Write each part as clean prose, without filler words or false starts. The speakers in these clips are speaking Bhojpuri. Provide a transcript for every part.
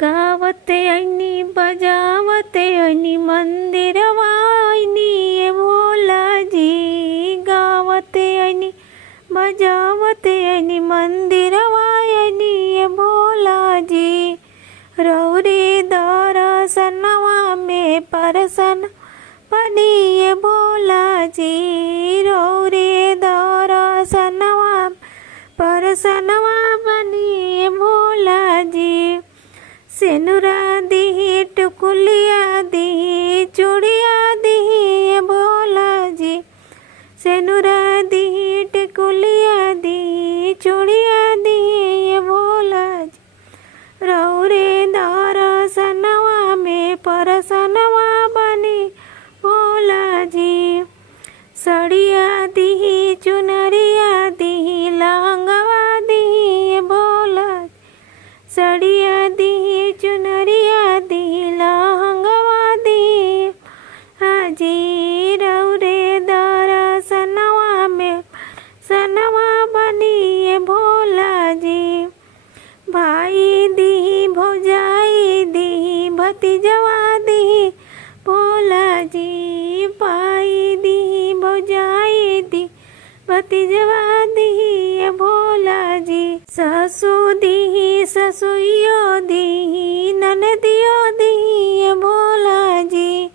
गावते ऐनी बजावते ऐनी मंदिरवा ऐनी ये भोला जी। गावते ऐनी बजावते ऐनी मंदिरवा ऐनी ये भोला जी। रौरी दर्शनवा में परसन बनी ये भोला जी। रौरी दर्शनवा परसनवा बनी ये भोला जी। सेनुरा दी टुकुलिया दी चूड़िया दी ये भोला जी। सेनुरा दी टुकुलिया दी चूड़िया दी ये भोला जी। रौरे दर्शनवा में परसनवा बनी भोला जी। सड़िया दी चुनरिया दी लहंगवा दी ये भोला जी। सड़िया दी चुनरिया दी लहंगवा दी हाजी। रौरे दर्शनवा में सनवा बनी ये भोला जी। भाई दी भौजाई दी भतीजवा दी भोला जी। भाई दी भौजाई दी भतीजवा दी ये भोला जी। ससु दी ससुइयो दी ननदियो दी ये भोला जी।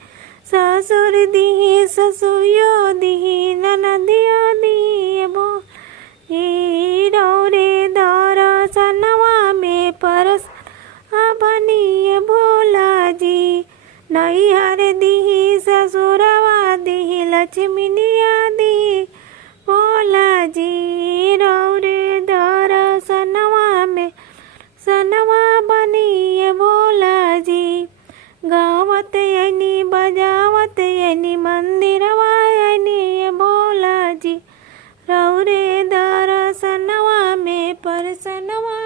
ससुर दी ससुइयो दी ननदियो दी ये भोला जी। रौरे दर्शनवा में परस बनी ये भोला जी। नैहर दी ससुरवा दी लक्ष्मीनिया दी भोला जी। रौरे दर्शनवा में सनवा बनी ये भोला जी। गावत ऐनी बजावत ऐनी मंदिरवा ऐनी ये भोला जी। रौरे दर्शनवा में परसनवा